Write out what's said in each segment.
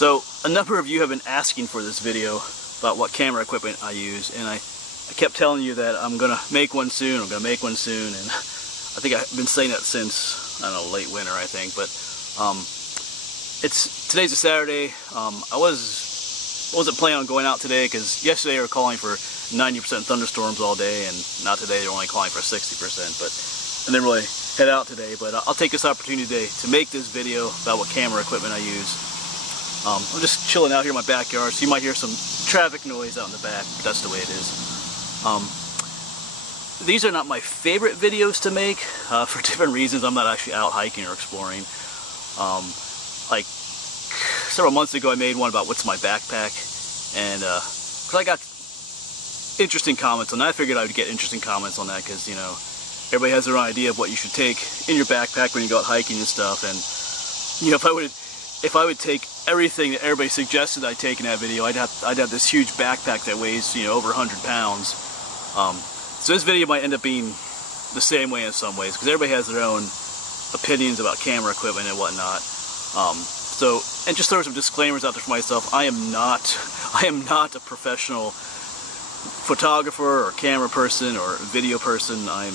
So a number of you have been asking for this video about what camera equipment I use, and I kept telling you that I'm gonna make one soon, and I think I've been saying that since, I don't know, late winter I think, but today's a Saturday. I wasn't planning on going out today because yesterday they were calling for 90% thunderstorms all day, and not today, they're only calling for 60%, but I didn't really head out today, but I'll take this opportunity today to make this video about what camera equipment I use. I'm just chilling out here in my backyard, so you might hear some traffic noise out in the back, but that's the way it is. These are not my favorite videos to make for different reasons. I'm not actually out hiking or exploring. Like several months ago I made one about what's in my backpack, and because I got interesting comments on that, I figured I would get interesting comments on that because, you know, everybody has their own idea of what you should take in your backpack when you go out hiking and stuff. And you know, if I would take everything that everybody suggested I take in that video, I'd have this huge backpack that weighs, you know, over 100 pounds. So this video might end up being the same way in some ways because everybody has their own opinions about camera equipment and whatnot. So, and just throw some disclaimers out there for myself. I am not a professional photographer or camera person or video person. I'm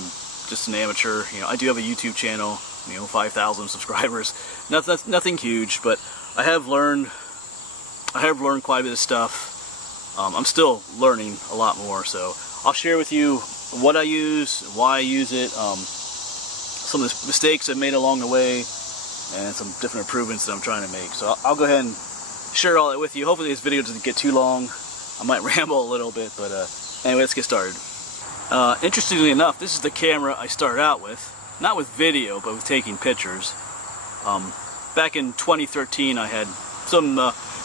just an amateur. You know, I do have a YouTube channel, you know, 5,000 subscribers. Nothing huge, but I have learned quite a bit of stuff. I'm still learning a lot more, so I'll share with you what I use, why I use it, some of the mistakes I've made along the way, and some different improvements that I'm trying to make. So I'll go ahead and share all that with you. Hopefully this video doesn't get too long. I might ramble a little bit, but anyway, let's get started. Interestingly enough, this is the camera I started out with. Not with video, but with taking pictures. Back in 2013, I had some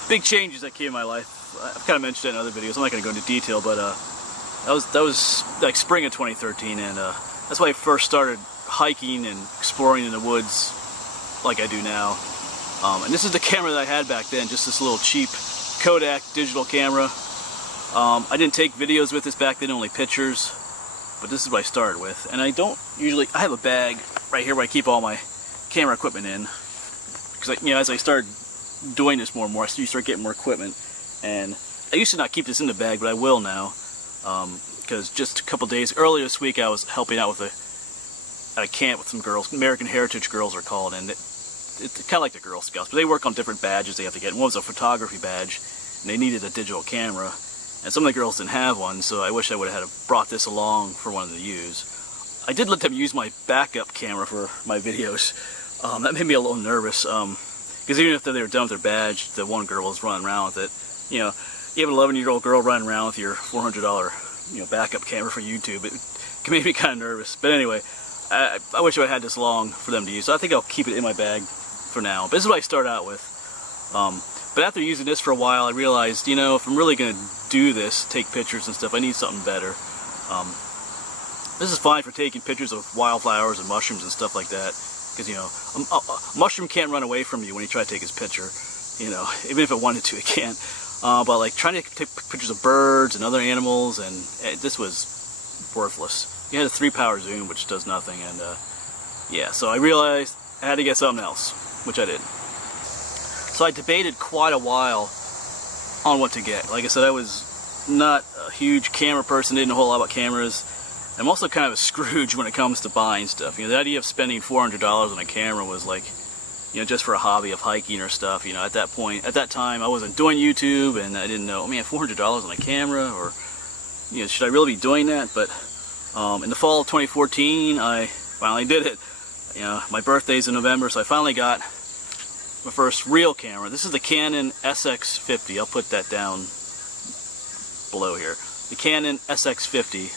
big changes that came in my life. I've kind of mentioned that in other videos. I'm not going to go into detail, but that was like spring of 2013, and that's why I first started hiking and exploring in the woods like I do now. And this is the camera that I had back then, just this little cheap Kodak digital camera. I didn't take videos with this back then, only pictures, but this is what I started with. And I have a bag right here where I keep all my camera equipment in, because, you know, as I started doing this more and more, you start getting more equipment, and I used to not keep this in the bag, but I will now, because just a couple days earlier this week I was helping out at a camp with some girls. American Heritage Girls are called, and it's kind of like the Girl Scouts, but they work on different badges they have to get. One was a photography badge, and they needed a digital camera, and some of the girls didn't have one, so I wish I would have brought this along for one of them to use. I did let them use my backup camera for my videos. That made me a little nervous, because even if they were done with their badge, the one girl was running around with it. You know, you have an 11-year-old girl running around with your $400, you know, backup camera for YouTube. It can make me kind of nervous. But anyway, I wish I had this long for them to use. So I think I'll keep it in my bag for now. But this is what I start out with. But after using this for a while, I realized, you know, if I'm really going to do this, take pictures and stuff, I need something better. This is fine for taking pictures of wildflowers and mushrooms and stuff like that, because, you know, a mushroom can't run away from you when you try to take his picture. You know, even if it wanted to, it can't. But like trying to take pictures of birds and other animals, and this was worthless. You had a 3-power zoom, which does nothing, and yeah, so I realized I had to get something else, which I did. So I debated quite a while on what to get. Like I said, I was not a huge camera person, didn't know a whole lot about cameras. I'm also kind of a Scrooge when it comes to buying stuff. You know, the idea of spending $400 on a camera was like, you know, just for a hobby of hiking or stuff. You know, at that time, I wasn't doing YouTube, and I didn't know, I mean, $400 on a camera, or, you know, should I really be doing that? But in the fall of 2014, I finally did it. You know, my birthday's in November, so I finally got my first real camera. This is the Canon SX50. I'll put that down below here. The Canon SX50.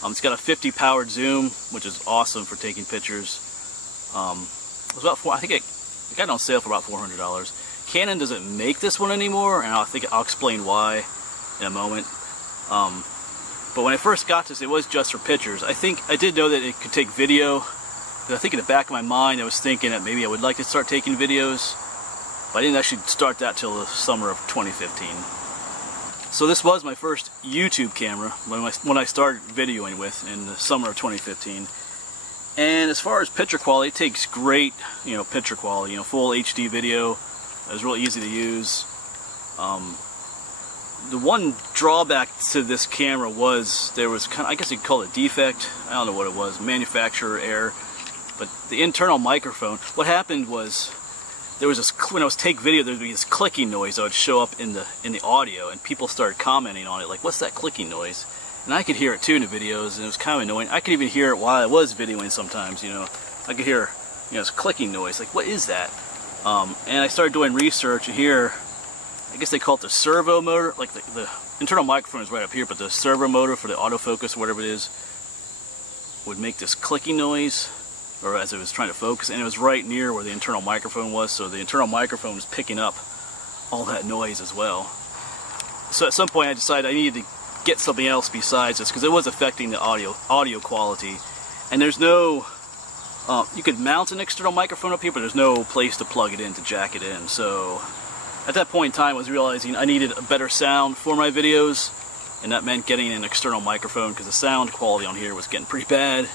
It's got a 50 powered zoom, which is awesome for taking pictures. It was about I think it got on sale for about $400. Canon doesn't make this one anymore, and I'll explain why in a moment. But when I first got this, it was just for pictures. I think I did know that it could take video. I think in the back of my mind, I was thinking that maybe I would like to start taking videos, but I didn't actually start that till the summer of 2015. So this was my first YouTube camera when I started videoing with in the summer of 2015. And as far as picture quality, it takes great, you know, picture quality, you know, full HD video. It was really easy to use. The one drawback to this camera was there was kind of, I guess you could call it a defect. I don't know what it was, manufacturer error. But the internal microphone, what happened was there was this, when I was taking video, there would be this clicking noise that would show up in the audio, and people started commenting on it, like, what's that clicking noise? And I could hear it too in the videos, and it was kind of annoying. I could even hear it while I was videoing sometimes, you know. I could hear, you know, this clicking noise, like, what is that? And I started doing research, and here, I guess they call it the servo motor, like the internal microphone is right up here, but the servo motor for the autofocus, whatever it is, would make this clicking noise, or as it was trying to focus, and it was right near where the internal microphone was, so the internal microphone was picking up all that noise as well. So at some point I decided I needed to get something else besides this, because it was affecting the audio quality. And there's no, you could mount an external microphone up here, but there's no place to plug it in, to jack it in. So at that point in time I was realizing I needed a better sound for my videos, and that meant getting an external microphone, because the sound quality on here was getting pretty bad,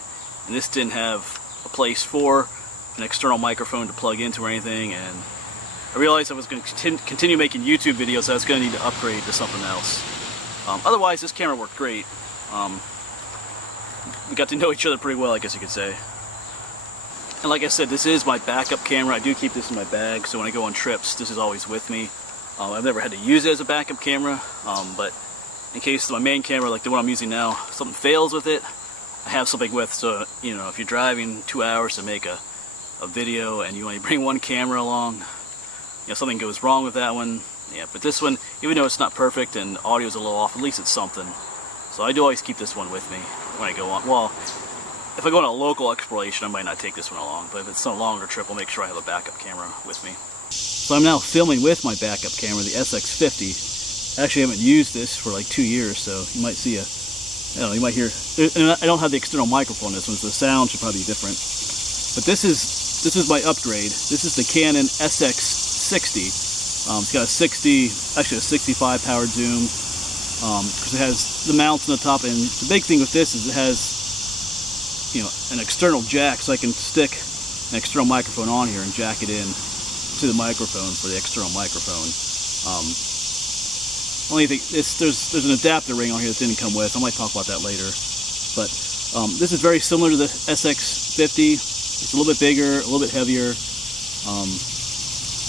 and this didn't have a place for an external microphone to plug into or anything. And I realized I was going to continue making YouTube videos, so I was going to need to upgrade to something else. Otherwise, this camera worked great. We got to know each other pretty well, I guess you could say. And like I said, this is my backup camera. I do keep this in my bag, so when I go on trips, this is always with me. I've never had to use it as a backup camera, but in case my main camera, like the one I'm using now, something fails with it, I have something with, so, you know, if you're driving 2 hours to make a video and you only bring one camera along, you know, something goes wrong with that one. Yeah, but this one, even though it's not perfect and audio's a little off, at least it's something. So I do always keep this one with me when I go on. Well, if I go on a local exploration, I might not take this one along, but if it's a longer trip, I'll make sure I have a backup camera with me. So I'm now filming with my backup camera, the SX50. I actually haven't used this for like 2 years, so you might see I don't know, you might hear, and I don't have the external microphone on this one, so the sound should probably be different. But this is my upgrade. This is the Canon SX60. It's got a 65 powered zoom, because it has the mounts on the top, and the big thing with this is it has, you know, an external jack, so I can stick an external microphone on here and jack it in to the microphone for the external microphone. Only thing, there's an adapter ring on here that didn't come with. I might talk about that later. But this is very similar to the SX50. It's a little bit bigger, a little bit heavier.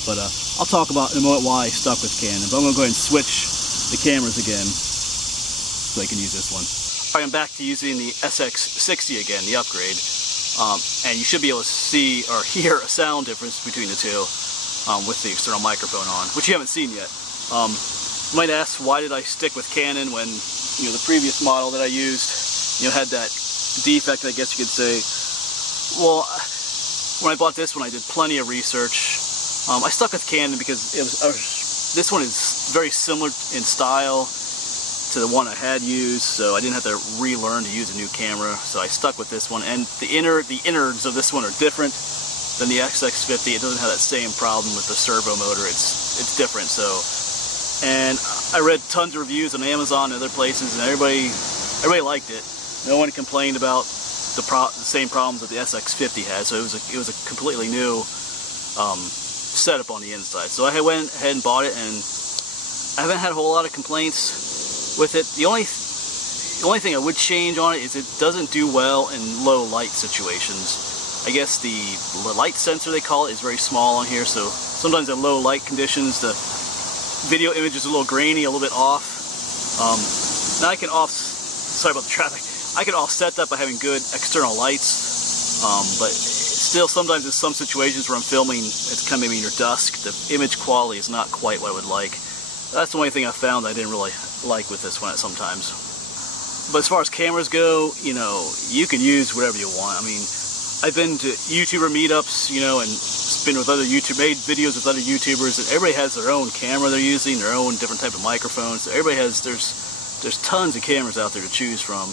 But I'll talk about in a moment why I stuck with Canon. But I'm going to go ahead and switch the cameras again so I can use this one. All right, I'm back to using the SX60 again, the upgrade. And you should be able to see or hear a sound difference between the two with the external microphone on, which you haven't seen yet. You might ask, why did I stick with Canon when, you know, the previous model that I used, you know, had that defect, I guess you could say. Well, when I bought this one, I did plenty of research. I stuck with Canon because it was, this one is very similar in style to the one I had used, so I didn't have to relearn to use a new camera. So I stuck with this one, and the innards of this one are different than the SX50. It doesn't have that same problem with the servo motor. It's different. So. And I read tons of reviews on Amazon and other places, and everybody liked it. No one complained about the same problems that the SX50 had. So it was a completely new setup on the inside. So I went ahead and bought it, and I haven't had a whole lot of complaints with it. The only thing I would change on it is it doesn't do well in low light situations. I guess the light sensor, they call it, is very small on here. So sometimes in low light conditions, the video image is a little grainy, a little bit off. Now I can sorry about the traffic. I can offset that by having good external lights, but still sometimes in some situations where I'm filming, it's kind of maybe near dusk, the image quality is not quite what I would like. That's the only thing I found I didn't really like with this one sometimes. But as far as cameras go, you know, you can use whatever you want. I mean, I've been to YouTuber meetups, you know, and been with other made videos with other YouTubers, and everybody has their own camera they're using, their own different type of microphones. So everybody has, there's tons of cameras out there to choose from.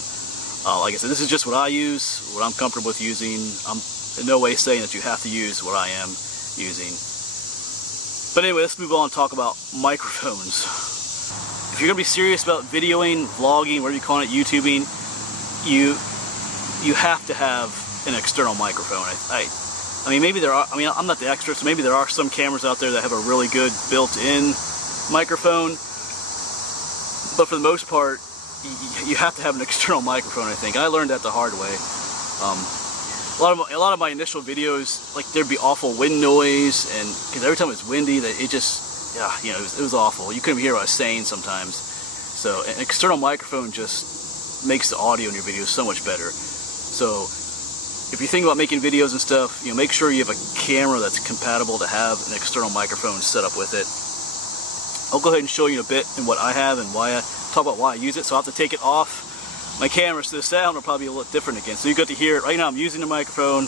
Like I said, this is just what I use, what I'm comfortable with using. I'm in no way saying that you have to use what I am using. But anyway, let's move on and talk about microphones. If you're going to be serious about videoing, vlogging, whatever you call it, YouTubing, you have to have an external microphone. I mean, maybe there are, I mean, I'm not the expert, so maybe there are some cameras out there that have a really good built-in microphone, but for the most part, you have to have an external microphone, I think. I learned that the hard way. A lot of my initial videos, like there'd be awful wind noise, and because every time it was windy, that it just, yeah, you know, it was awful. You couldn't hear what I was saying sometimes. So an external microphone just makes the audio in your videos so much better. So if you think about making videos and stuff, you know, make sure you have a camera that's compatible to have an external microphone set up with it. I'll go ahead and show you a bit in what I have and talk about why I use it. So I'll have to take it off my camera, so the sound will probably be a little different again. So you get to hear it. Right now I'm using the microphone.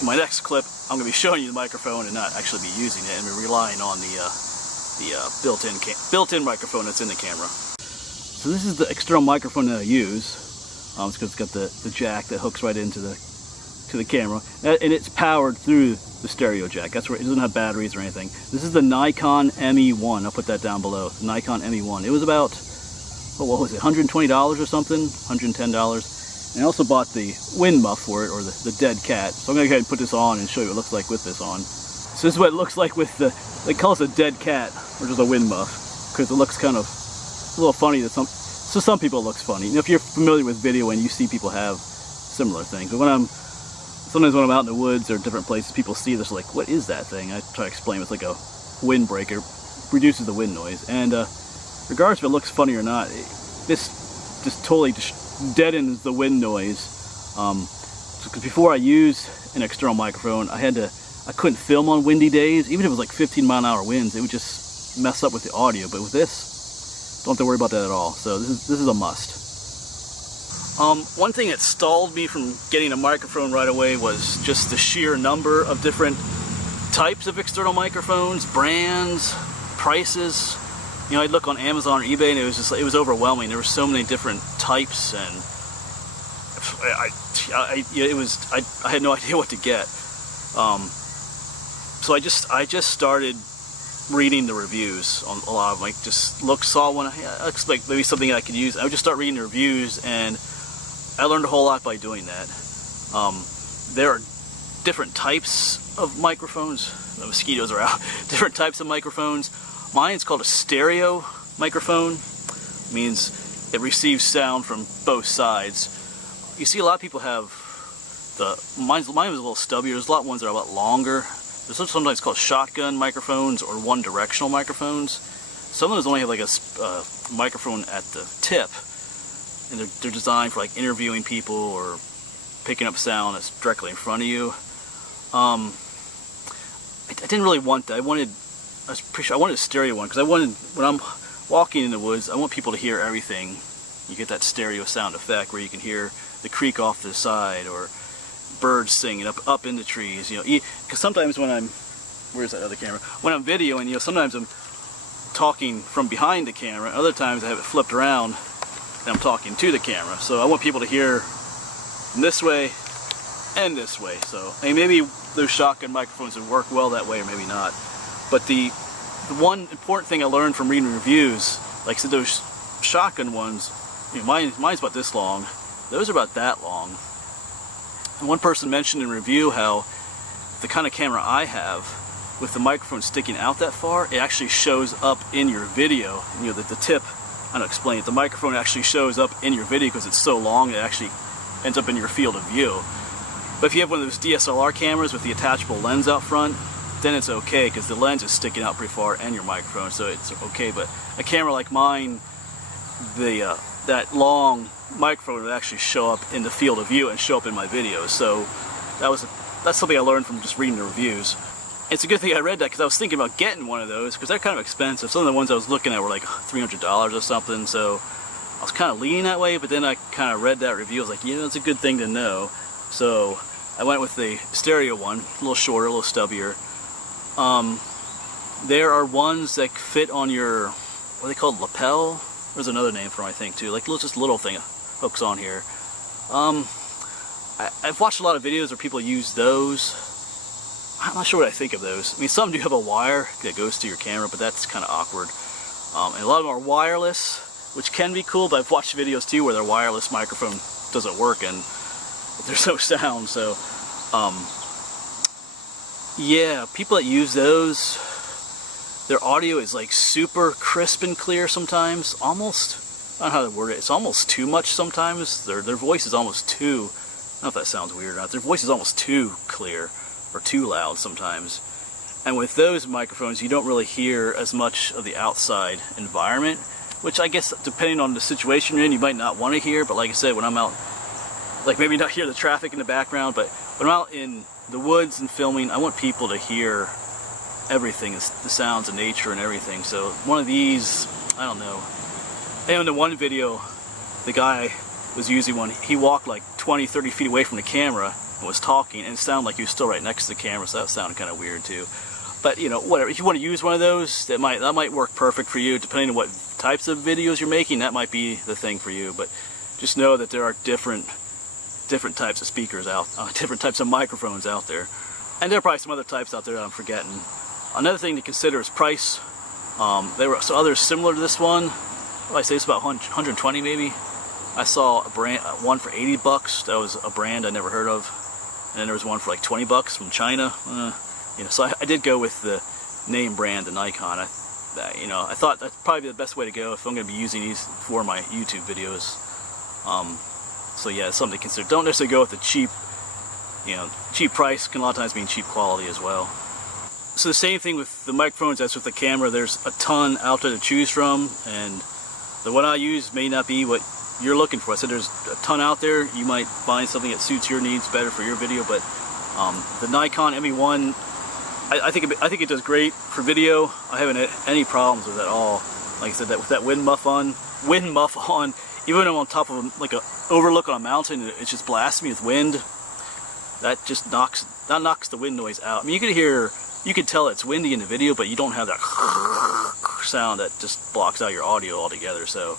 In my next clip, I'm going to be showing you the microphone and not actually be using it, and be relying on the built-in microphone that's in the camera. So this is the external microphone that I use. It's because it's got the jack that hooks right into the camera, and it's powered through the stereo jack. That's where it doesn't have batteries or anything. This is the Nikon ME1. I'll put that down below. The Nikon ME1. It was about, what was it, $120 or something, $110. And I also bought the wind muff for it, or the dead cat. So I'm going to go ahead and put this on and show you what it looks like with this on. So this is what it looks like with they call it a dead cat, or just a wind muff, because it looks kind of a little funny to some people it looks funny. And if you're familiar with video and you see people have similar things. But sometimes when I'm out in the woods or different places, people see this like, what is that thing? I try to explain it's like a windbreaker, reduces the wind noise. And regardless if it looks funny or not, this just totally deadens the wind noise. Because before I used an external microphone, I couldn't film on windy days. Even if it was like 15-mile-an-hour winds, it would just mess up with the audio. But with this, don't have to worry about that at all. So this is a must. One thing that stalled me from getting a microphone right away was just the sheer number of different types of external microphones, brands, prices. You know, I'd look on Amazon or eBay, and it was just, it was overwhelming. There were so many different types, and I had no idea what to get. So I just started reading the reviews on a lot of them. Like, just saw one, I expect maybe something I could use. I would just start reading the reviews, and I learned a whole lot by doing that. There are different types of microphones. The mosquitoes are out. Different types of microphones. Mine's called a stereo microphone. It means it receives sound from both sides. You see a lot of people have mine was a little stubbier. There's a lot of ones that are a lot longer. There's sometimes called shotgun microphones or one-directional microphones. Some of those only have like a microphone at the tip, and they're designed for like interviewing people or picking up sound that's directly in front of you. I didn't really want that. I wanted a stereo one, because when I'm walking in the woods, I want people to hear everything. You get that stereo sound effect where you can hear the creek off to the side, or birds singing up in the trees. You know, because sometimes when where's that other camera? When I'm videoing, you know, sometimes I'm talking from behind the camera. Other times I have it flipped around and I'm talking to the camera. So I want people to hear this way and this way. So I mean, maybe those shotgun microphones would work well that way, or maybe not. But the one important thing I learned from reading reviews, like I said, those shotgun ones, you know, mine's about this long. Those are about that long. And one person mentioned in review how the kind of camera I have, with the microphone sticking out that far, it actually shows up in your video. You know, the tip, I don't explain it, the microphone actually shows up in your video because it's so long, it actually ends up in your field of view. But if you have one of those DSLR cameras with the attachable lens out front, then it's okay, because the lens is sticking out pretty far and your microphone, so it's okay. But a camera like mine, that long microphone would actually show up in the field of view and show up in my videos. So that's something I learned from just reading the reviews. It's a good thing I read that, because I was thinking about getting one of those, because they're kind of expensive. Some of the ones I was looking at were like $300 or something, so I was kind of leaning that way. But then I kind of read that review, I was like, it's a good thing to know. So I went with the stereo one, a little shorter, a little stubbier. There are ones that fit on your, what are they called, lapel? There's another name for them, I think, too. Like just a little thing hooks on here. I've watched a lot of videos where people use those. I'm not sure what I think of those. I mean, some do have a wire that goes to your camera, but that's kind of awkward. And a lot of them are wireless, which can be cool, but I've watched videos too where their wireless microphone doesn't work and there's no sound. So yeah, people that use those, their audio is like super crisp and clear sometimes, almost, I don't know how to word it, it's almost too much sometimes. Their voice is almost too, I don't know if that sounds weird or not, their voice is almost too clear or too loud sometimes. And with those microphones, you don't really hear as much of the outside environment, which I guess depending on the situation you're in, you might not want to hear. But like I said, when I'm out, like maybe not hear the traffic in the background, but when I'm out in the woods and filming, I want people to hear everything, the sounds of nature and everything. So one of these, I don't know. And in the one video, the guy was using one, he walked like 20, 30 feet away from the camera and was talking, and it sounded like he was still right next to the camera, so that sounded kind of weird too. But you know, whatever, if you want to use one of those, that might work perfect for you. Depending on what types of videos you're making, that might be the thing for you. But just know that there are different types of speakers out, different types of microphones out there. And there are probably some other types out there that I'm forgetting. Another thing to consider is price. There were some others similar to this one. Well, I say it's about 120 maybe. I saw one for 80 bucks. That was a brand I never heard of. And then there was one for like 20 bucks from China. You know, so I did go with the name brand, the Nikon. I thought that's probably the best way to go if I'm going to be using these for my YouTube videos. So yeah, it's something to consider. Don't necessarily go with the cheap, you know, cheap price can a lot of times mean cheap quality as well. So the same thing with the microphones as with the camera. There's a ton out there to choose from, and the one I use may not be what you're looking for. I said there's a ton out there. You might find something that suits your needs better for your video, but the Nikon ME1, I think it does great for video. I haven't had any problems with it at all. Like I said, that with that wind muff on, even when I'm on top of like a overlook on a mountain, it's just blasting me with wind. That just knocks the wind noise out. I mean, you can tell it's windy in the video, but you don't have that sound that just blocks out your audio altogether. So,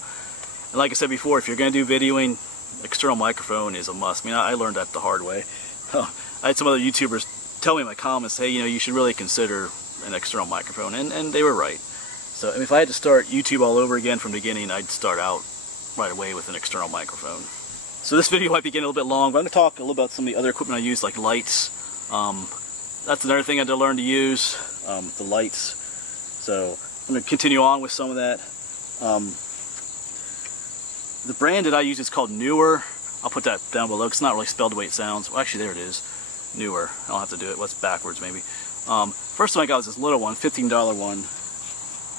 and like I said before, if you're going to do videoing, external microphone is a must. I mean, I learned that the hard way. I had some other YouTubers tell me in my comments, hey, you know, you should really consider an external microphone, and they were right. So I mean, if I had to start YouTube all over again from the beginning, I'd start out right away with an external microphone. So this video might be getting a little bit long, but I'm going to talk a little about some of the other equipment I use, like lights. That's another thing I had to learn to use, the lights. So I'm going to continue on with some of that. The brand that I use is called Newer. I'll put that down below. It's not really spelled the way it sounds. Well, actually, there it is. Newer. I don't have to do it. What's backwards, maybe. First one I got was this little one, $15 one.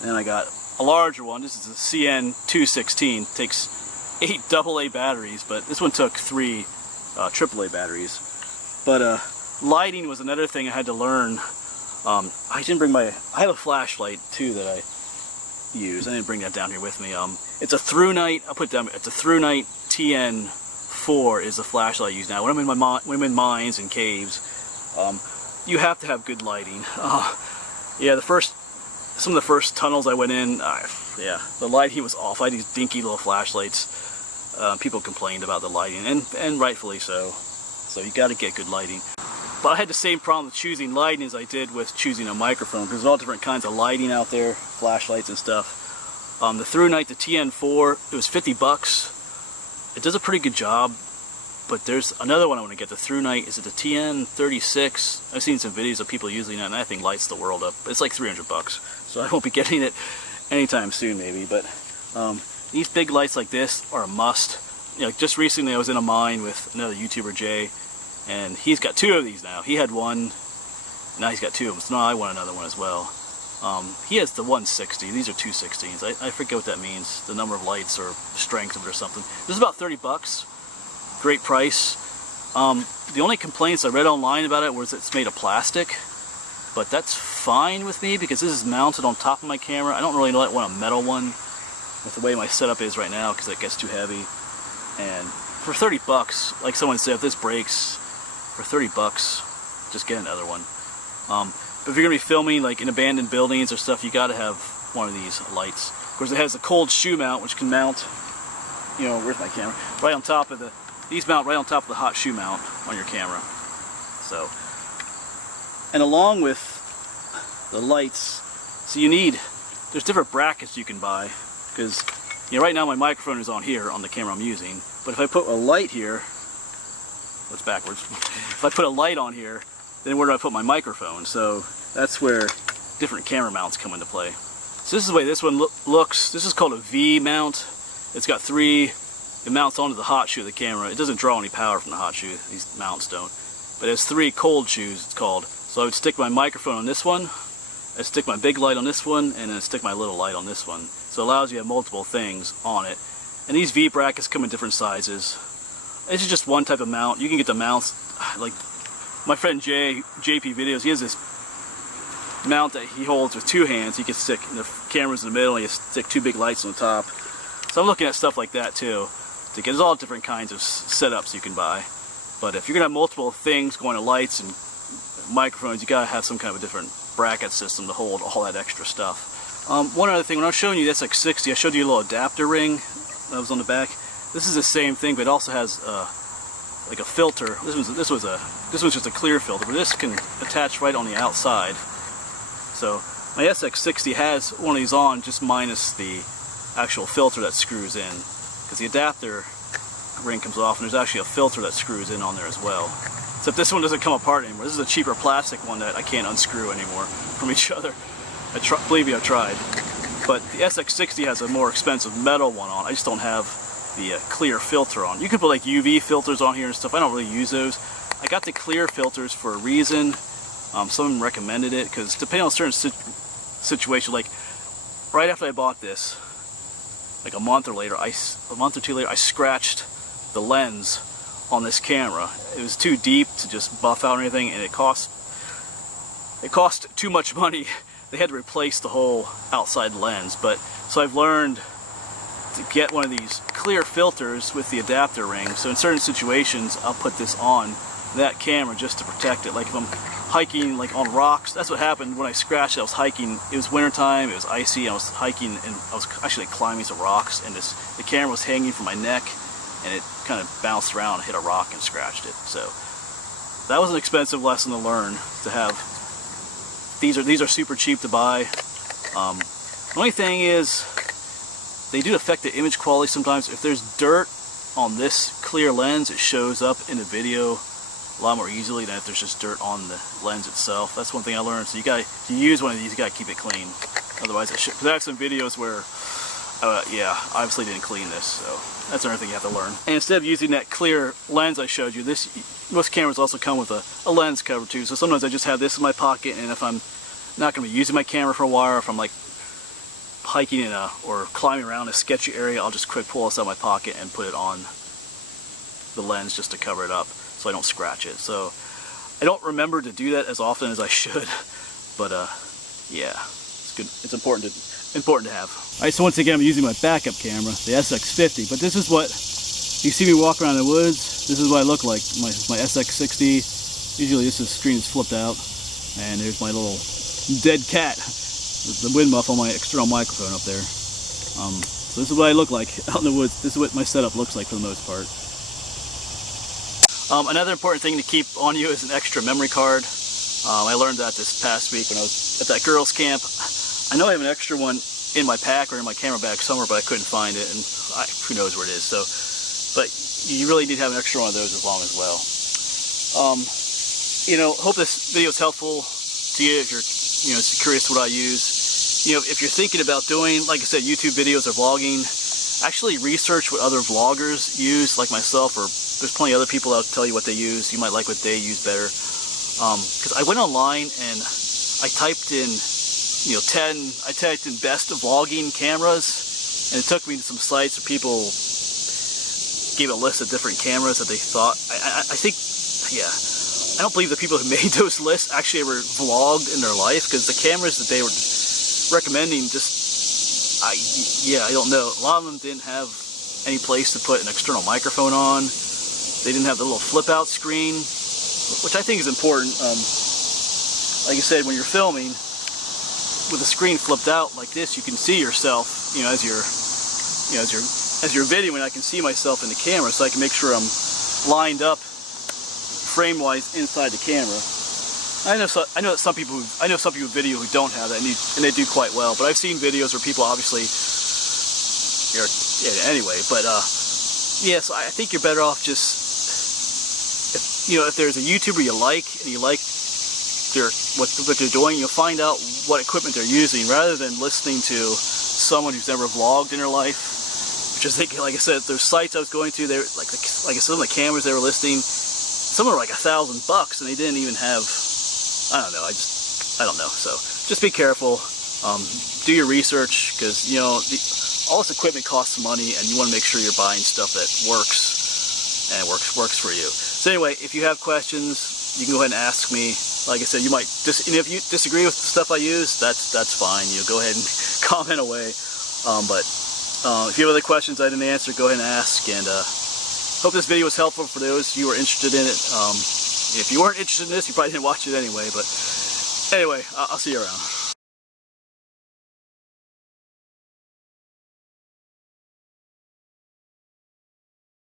And then I got a larger one. This is a CN216. Takes 8 AA batteries, but this one took 3 AAA batteries. But lighting was another thing I had to learn. I have a flashlight too that I use. I didn't bring that down here with me. It's a ThruNite. I'll put it down. It's a ThruNite TN4 is the flashlight I use now. When I'm in mines and caves, you have to have good lighting. Yeah, some of the first tunnels I went in, yeah, the lighting was off. I had these dinky little flashlights. People complained about the lighting, and rightfully so. So you got to get good lighting. But I had the same problem with choosing lighting as I did with choosing a microphone, because there's all different kinds of lighting out there, flashlights and stuff. The ThruNite, the TN4, it was 50 bucks. It does a pretty good job, but there's another one I want to get, the ThruNite. Is it the TN36? I've seen some videos of people using that, and that thing lights the world up. It's like 300 bucks, so I won't be getting it anytime soon, maybe. But these big lights like this are a must. You know, just recently I was in a mine with another YouTuber, Jay, and he's got 2 of these now. He had one, now he's got 2 of them, so now I want another one as well. He has the 160, these are 216s. I forget what that means, the number of lights or strength of it or something. This is about 30 bucks, great price. The only complaints I read online about it was it's made of plastic, but that's fine with me because this is mounted on top of my camera. I don't really want a metal one with the way my setup is right now because it gets too heavy. And for 30 bucks, like someone said, if this breaks, for 30 bucks, just get another one. But if you're going to be filming like in abandoned buildings or stuff, you got to have one of these lights. Of course, it has a cold shoe mount, which can mount, you know, where's my camera? Right on top of these mount right on top of the hot shoe mount on your camera. So, and along with the lights, so there's different brackets you can buy, because, you know, right now my microphone is on here on the camera I'm using, but if I put a light here, what's backwards? If I put a light on here, then where do I put my microphone? So that's where different camera mounts come into play. So this is the way this one looks. This is called a V mount. It's got it mounts onto the hot shoe of the camera. It doesn't draw any power from the hot shoe, these mounts don't. But it has 3 cold shoes, it's called. So I would stick my microphone on this one, I'd stick my big light on this one, and then I'd stick my little light on this one. So it allows you to have multiple things on it. And these V brackets come in different sizes. This is just one type of mount. You can get the mounts, like my friend JP Videos, he has this mount that he holds with 2 hands. He can stick the cameras in the middle, and you stick 2 big lights on the top. So I'm looking at stuff like that too. There's all different kinds of setups you can buy. But if you're gonna have multiple things going to lights and microphones, you gotta have some kind of a different bracket system to hold all that extra stuff. One other thing, when I was showing you the SX60, I showed you a little adapter ring that was on the back. This is the same thing, but it also has like a filter. This was just a clear filter, but this can attach right on the outside. So my SX60 has one of these on, just minus the actual filter that screws in, because the adapter ring comes off, and there's actually a filter that screws in on there as well. Except this one doesn't come apart anymore. This is a cheaper plastic one that I can't unscrew anymore from each other. Believe me, I've tried. But the SX60 has a more expensive metal one on. I just don't have the clear filter on. You can put like UV filters on here and stuff. I don't really use those. I got the clear filters for a reason. Someone recommended it, because depending on certain situation, like right after I bought this, like a month or two later, I scratched the lens on this camera. It was too deep to just buff out or anything, and it cost too much money. They had to replace the whole outside lens. But so I've learned to get one of these clear filters with the adapter ring. So in certain situations, I'll put this on that camera just to protect it. Like if I'm hiking like on rocks, that's what happened when I scratched it. I was hiking, it was wintertime, it was icy, I was hiking, and I was actually climbing some rocks, and the camera was hanging from my neck, and it kind of bounced around and hit a rock and scratched it. So that was an expensive lesson to learn, to have. These are super cheap to buy. The only thing is, they do affect the image quality sometimes. If there's dirt on this clear lens, it shows up in the video a lot more easily than if there's just dirt on the lens itself. That's one thing I learned. So if you use one of these, you gotta keep it clean. Otherwise, because I have some videos where, yeah, obviously didn't clean this. So that's another thing you have to learn. And instead of using that clear lens I showed you, most cameras also come with a lens cover too. So sometimes I just have this in my pocket, and if I'm not gonna be using my camera for a while, or if I'm like hiking in or climbing around a sketchy area, I'll just quick pull this out of my pocket and put it on the lens just to cover it up, so I don't scratch it. So I don't remember to do that as often as I should, but yeah, it's good. It's important to have. All right, so once again, I'm using my backup camera, the SX50, but this is what you see me walk around the woods. This is what I look like. My SX60. Usually this screen is flipped out, and there's my little dead cat with the wind muff on my external microphone up there. So this is what I look like out in the woods. This is what my setup looks like for the most part. Another important thing to keep on you is an extra memory card. I learned that this past week when I was at that girls' camp. I know I have an extra one in my pack or in my camera bag somewhere, but I couldn't find it, and who knows where it is. So, but you really need to have an extra one of those along as well. You know, hope this video is helpful to you if you're curious what I use. You know, if you're thinking about doing, like I said, YouTube videos or vlogging, actually research what other vloggers use, like myself, or there's plenty of other people that'll tell you what they use. You might like what they use better. Because I went online and I typed in, I typed in best vlogging cameras, and it took me to some sites where people gave a list of different cameras that they thought. I think, yeah, I don't believe the people who made those lists actually ever vlogged in their life, because the cameras that they were recommending I don't know. A lot of them didn't have any place to put an external microphone on. They didn't have the little flip out screen, which I think is important. Like I said, when you're filming with the screen flipped out like this, you can see yourself, as you're videoing. I can see myself in the camera, so I can make sure I'm lined up frame-wise inside the camera. I know some people video who don't have that, and they do quite well. But I've seen videos where people obviously, anyway. But yeah, so I think you're better off just, if there's a YouTuber you like and you like they're doing. You'll find out what equipment they're using rather than listening to someone who's never vlogged in their life. Which I think, like I said, there's sites I was going to. They were, like I said, some of the cameras they were listing, some were like $1,000, and they didn't even have. I don't know. I don't know. So just be careful. Do your research, because you know all this equipment costs money, and you want to make sure you're buying stuff that works and works for you. So anyway, if you have questions, you can go ahead and ask me. Like I said, you might and if you disagree with the stuff I use, that's fine. You go ahead and comment away. But if you have other questions I didn't answer, go ahead and ask. And hope this video was helpful for those of you who are interested in it. If you weren't interested in this, you probably didn't watch it anyway. But anyway, I'll see you around.